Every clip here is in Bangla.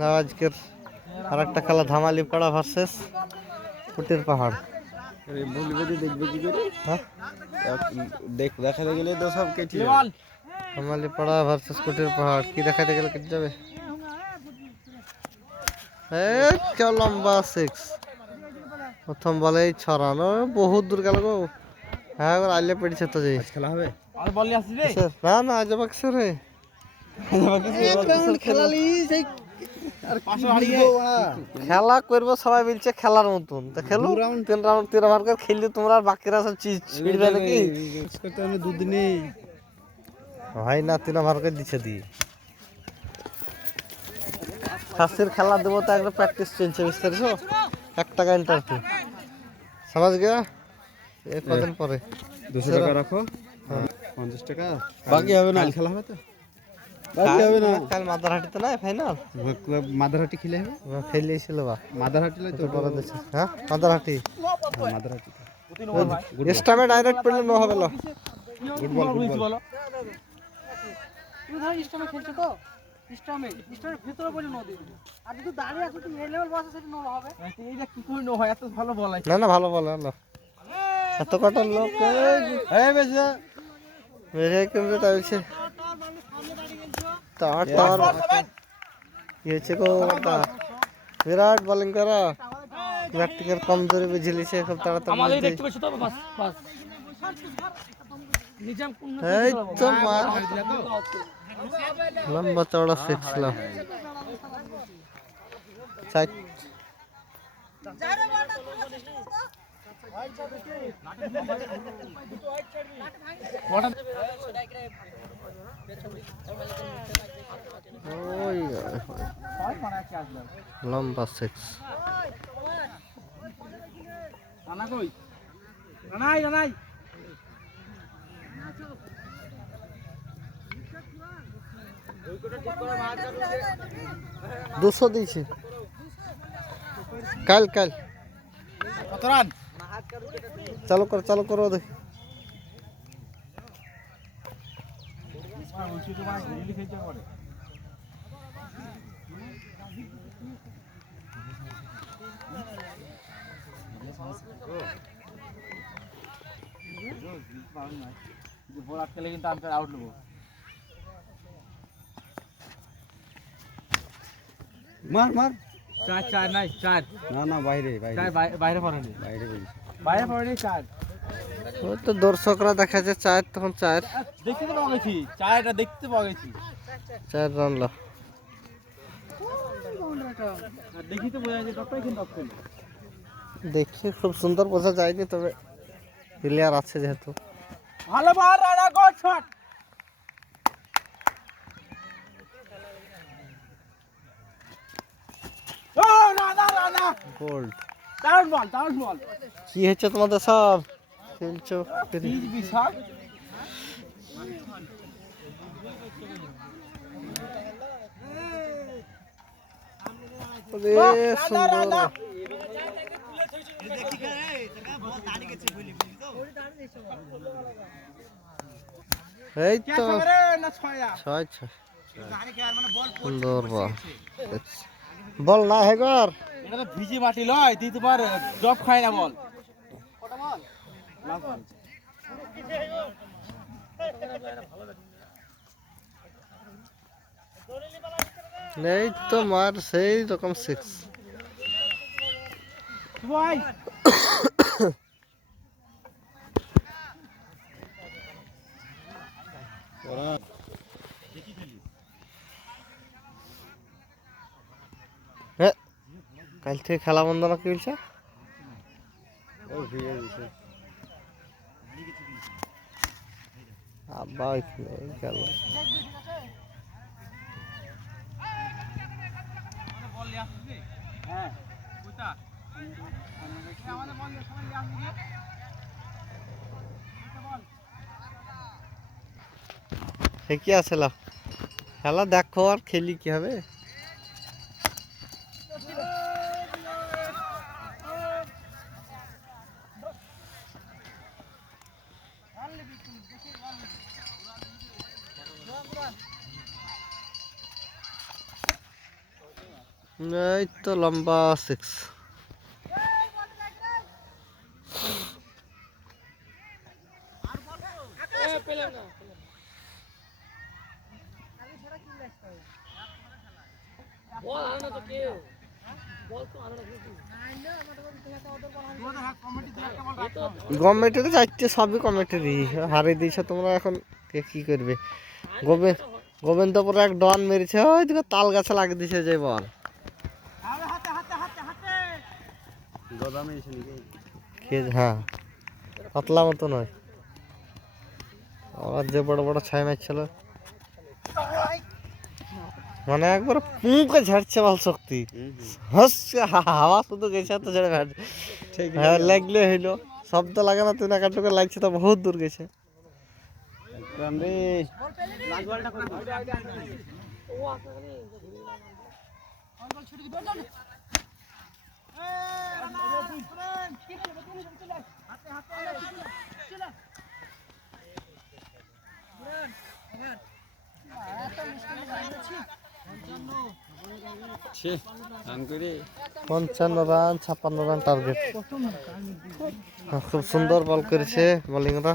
আজকের আর একটা খেলা ধামালি পাড়া ভার্সেস কুটির পাহাড়। বলবে দেখবে কি করে? হ্যাঁ, দেখাতে গেলে তো সব কেটে ধামালি পাড়া ভার্সেস কুটির পাহাড়, কি দেখাতে গেলে কেটে যাবে। লম্বা 6 প্রথম বলেই ছড়ানো, বহুত দূর গেল গো। হ্যাঁ, এবার আইলে পেড়ছে তো যে খেলা হবে। না না আজ বাক্স রে খেলা করবো সবাই মিলছে খেলার মতন, তা খেলু 3 রাউন্ড 3 ওভার করে খেললি তোমরা, আর বাকিরা সব ছিড়বে নাকি? দুদিনে হয় না, 3 ওভার করে দিচ্ছে দি শাস্তির খেলা দেবো, তো একটা প্র্যাকটিস চলছে বুঝতে 1 টাকা ইন্টারভিউ সমাজ গিয়া এক কদিন পরে 200 টাকা রাখো, 50 টাকা বাকি হবে না। খেলা হবে তো বাকি হবে না। কাল মাদারহাটিতে না ফাইনাল, মাদারহাটি খেলে হবে। খেলেছিল বা মাদারহাটি লই তো পরে দেশে। হ্যাঁ মাদারহাটি মাদারহাটি স্টামে ডাইরেক্ট পড়লে নো হবে। ফুটবল ফুটবল তুমি ধর স্টামে খেলছো তো, স্টামের ভিতরে বলে নো দিবি, আর যদি দাঁড়িয়ে আছে তুমি এই লেভেল বসে সেটা নো হবে। এইটা কি করে নো হয়? এত ভালো বল আছে। না না ভালো বল হলো, এত কটা লোক এই বেশি মেরে কেমনে তাইছে টাওয়ার টাওয়ার কি হচ্ছে গো? বিরাট বোলিং করা, প্র্যাকটিক্যাল কমজোরি বুঝলিছে খুব তাড়াতাড়ি। আমাদের দেখতে পাচ্ছ তো, বাস বাস নিজাম কোন এই তো মার লম্বা চওড়া 6 ছিল। চাই ওই লম্বা 6 রানা কই? রানাই রানাই 200 দিয়েছে কাল কাল। কত রান? চালু করো দেখি। বল আটকালে কিন্তু আমি আউট নেবো। মার মার। চার চার নাই, চার না না বাইরে বাইরে চার বাইরে পড়েনি, বাইরে বলি। বাইরে পড়েনি চার। ওই তো দর্শকরা দেখাচ্ছে 4, তখন 4 দেখতে তো পাওয়া গেছি, চারটা দেখতে পাওয়া গেছি। 4 রান লো। আর দেখি তো বোঝা যায় ডক্টর কিন্তু অপশন। দেখি খুব সুন্দর বোঝা যায়নি, তবে প্লেয়ার আছে যেহেতু। ভালো বল, রানা গড শট। ও রানা রানা গোল্ড। ডাউন বল, ডাউন বল। কি হচ্ছে তোমাদের সব খেলছো? পিচ বিশাল। সুন্দর এই তো 6 সুন্দর বল না হেগর। এটা তো ভিজি মাটি লয়, তুই তোমার জব খায় না বল। এই তো মার সেই রকম 6। ভাই কাল থেকে খেলা বন্ধ না, কি বলছে? আবার গেল। সে কি আসলে খেলা দেখো আর খেলি কি হবে। এই তো লম্বা 6। গভর্নমেন্টের যাচ্ছে, সবই কমিটিরই হারিয়ে দিয়েছে তোমরা, এখন কে কি করবে? গোবিন্দপুরে এক ডন মেরেছে, ওই দিকে তাল গাছে লাগিয়ে দিয়েছে যে বল। হ্যাঁ, পাতলা মতো নয়, আবার যে বড় বড় ছাই মারছিল, মানে একবার পুঁকে ঝাড়ছে বল শক্তি, হাওয়া শুধু গেছে তো ঝেড়ে ফেলছে। হ্যাঁ, লাগলে হইলো, শব্দ লাগে না, তুই না কাটুকে লাগছে তো বহুত দূর গেছে। পঞ্চান্ন রান 56 রান টার্গেট। খুব সুন্দর বল করেছে বোলিংরা,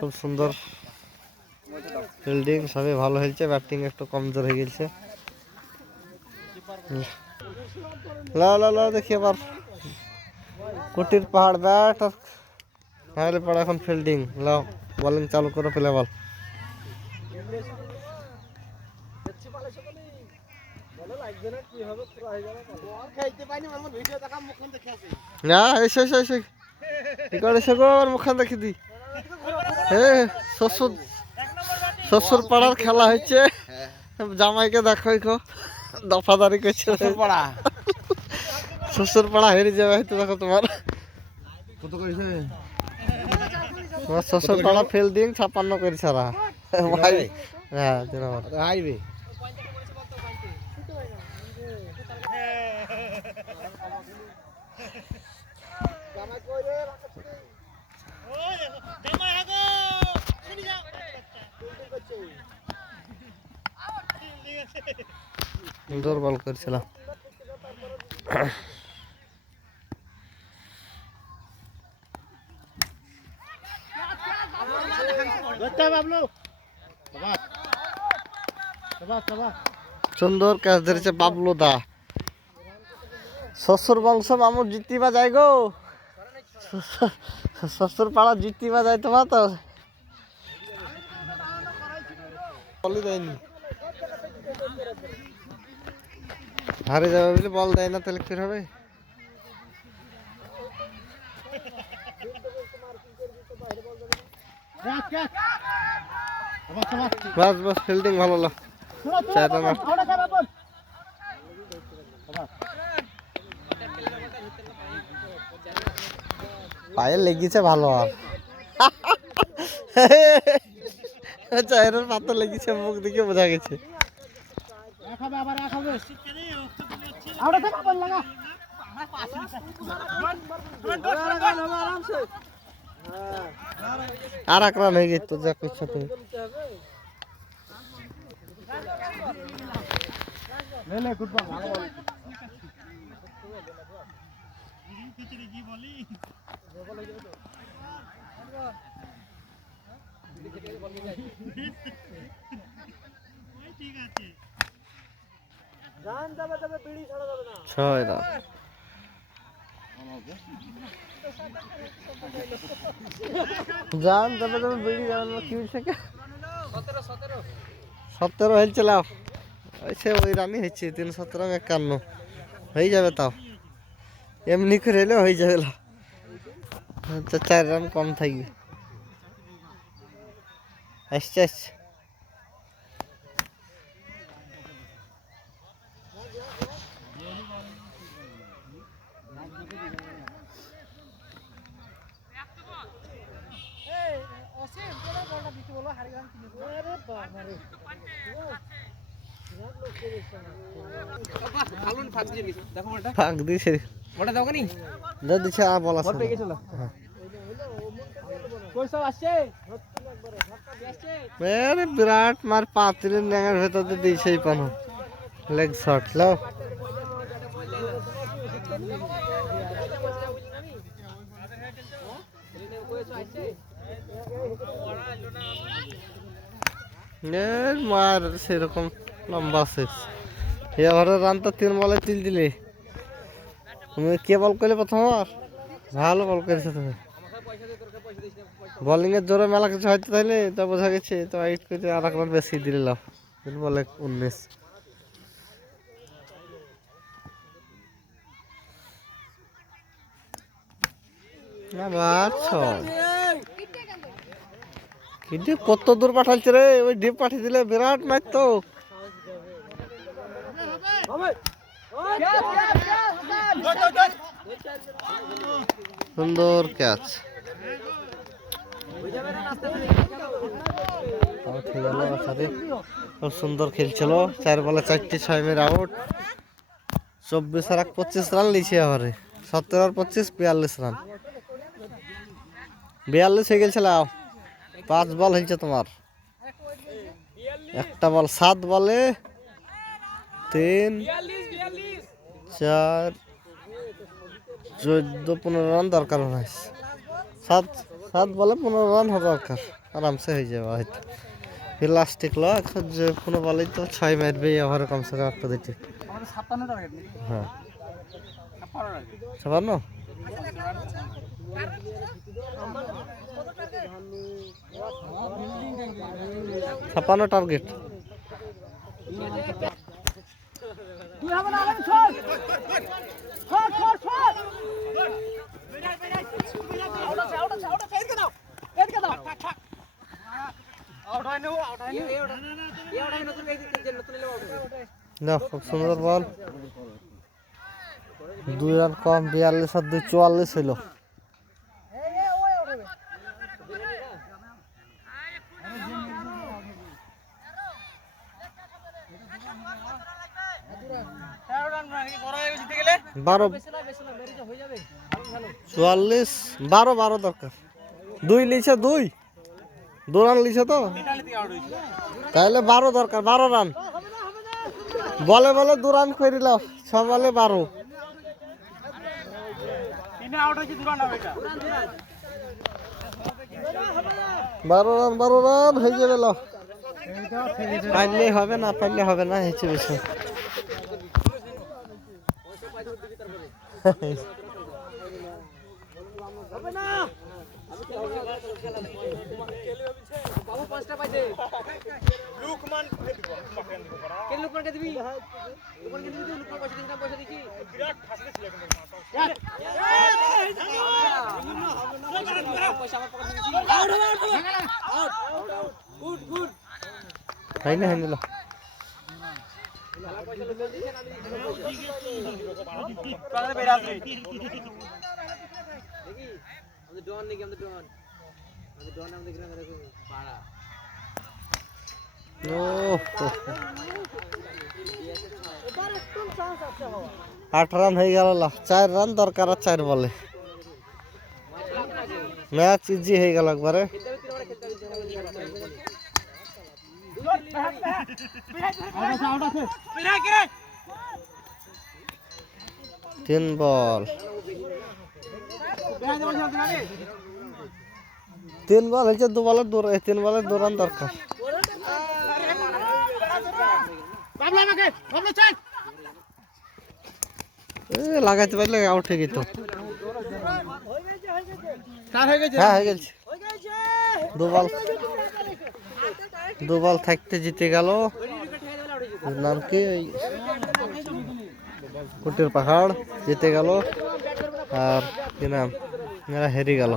খুব সুন্দর ফিল্ডিং, সবই ভালো হয়েছে, ব্যাটিং একটু কমজোর হয়ে গেছে। দেখি এবার কোটির পাহাড় ব্যাট আর হায়রে পাড়া এখন ফিল্ডিং। লাও বোলিং চালু করে ফেলে বল। না এসে এসে এসে এসে গো, আমার মুখান দেখি দি। হ্যাঁ, শ্বশুর পাড়ার খেলা হচ্ছে, জামাইকে দেখো দফাদারি করছে। শ্বশুর পাড়া হেরে যাবে হয়তো, দেখো তোমার শ্বশুর পাড়া ফিল্ডিং 56 করেছে। হ্যাঁ, হাইবে সুন্দর বল করেছিলাম। সুন্দর ক্যাচ ধরেছে বাবলু দা। শ্বশুর বংশ মামুর জিতিবা যায় গো, শ্বশুর পাড়া জিতিবা যায় তোমার তো বলি দেয়নি, হারে যাবে বলে বল দেয় না, তাহলে কি হবে? বাস বাস, ফিল্ডিং ভালো না, পায়ে লেগেছে ভালো, আর চায়ের পাতা লেগেছে, মুখ দিকে বোঝা গেছে। আর এক রান হয়ে গেছে, যা করছো তুমি। ছয় রান। জান তবে তুমি বেরিয়ে যাবেন না, কি হয়েছে? 17 হয়েছে, লাভ হয়েছে, ওই রানই হয়েছে 317 51 হয়ে যাবে, তাও এমনি করে এলে হয়ে যাবে, 4 রান কম থাকবে। আসছে আসছে, ফাঁক দিয়েছে, দিচ্ছে বলা বিরাট মার 5 ভেতর দিয়েছে, লেগ শট। লাও মার সেরকম লম্বা সিক্স এবারে রান তো 3 বলে 3 দিলে তুমি কে বল করলে প্রথম আর ভালো বল করেছো তুমি বোলিং এর জোরে মেলা কিছু হয়তো তাইলে তো বোঝা গেছে তো 8 করে আর এক রান বেশি দিলে লাভ 3 বলে 19 আবার 6 কি ডিপ কত দূর পাঠাইছে রে ওই ডিপ পাঠিয়ে দিলে বিরাট ম্যাচ তো সুন্দর ক্যাচ খুব সুন্দর খেলছিল 4 বলে 4টি 6 মেরে আউট 24 আর 25 রান লিছে এবারে 17 আর 25 42 রান 42 হয়ে গেছিল 5 বল হয়েছে তোমার একটা বল 7 বলে 3 4 14-15 রান দরকার হয় 7 বলে 15 রান হওয়া দরকার আরামসে হয়ে যাবে হয়তো फिर लास्ट लो 15 বলে তো 6 মারবে ওভারে কমসে কম একটা দিতে আমাদের 57 টার্গেট নাকি হ্যাঁ 56 56 56 টার্গেট তুই হবে না আলাম ছয় ছয় ছয় ছয় আউট আছে এদিকে দাও আউট হয় নতুন না খুব সুন্দর বল 2 রান কম 42 আর 2 44 হইল বারো 44 12 দরকার 2 লিছে 2 রান লিছে তো তাহলে 12 দরকার 12 রান বলে 2 রান করে দাও 6 বলে 12 12 রান হয়ে যাবে লো পাইলে হবে না হয়েছে বেশি বাবু 5টা পাইছে লুকমানকে দিবি লুকমান পয়সা দিছি বিরাট ফাঁসলে ছিল কিন্তু পয়সা আমার পকেটে দিছি আউট গুড হাইনে লো পয়সা লুকমান দিছে না পাগলে বেরা আছে দেখি আমাদের ডন নাকি আমাদের ডন আমাদের গ্রামে দেখো পাড়া ও 8 রান হয়ে গেল 4 রান দরকার আর 4 বলে ম্যাচ ইজি হয়ে গেল একবারে তিন বল 3 বল হয়েছে 2 বলের 3 বলের 2 রান দরকার লাগাইতে পারলে আউট হয়ে যেত হ্যাঁ হয়ে গেছে 2 বল থাকতে জিতে গেল নাম কি কুটির পাহাড় জিতে গেল আর কি নাম হেরে গেল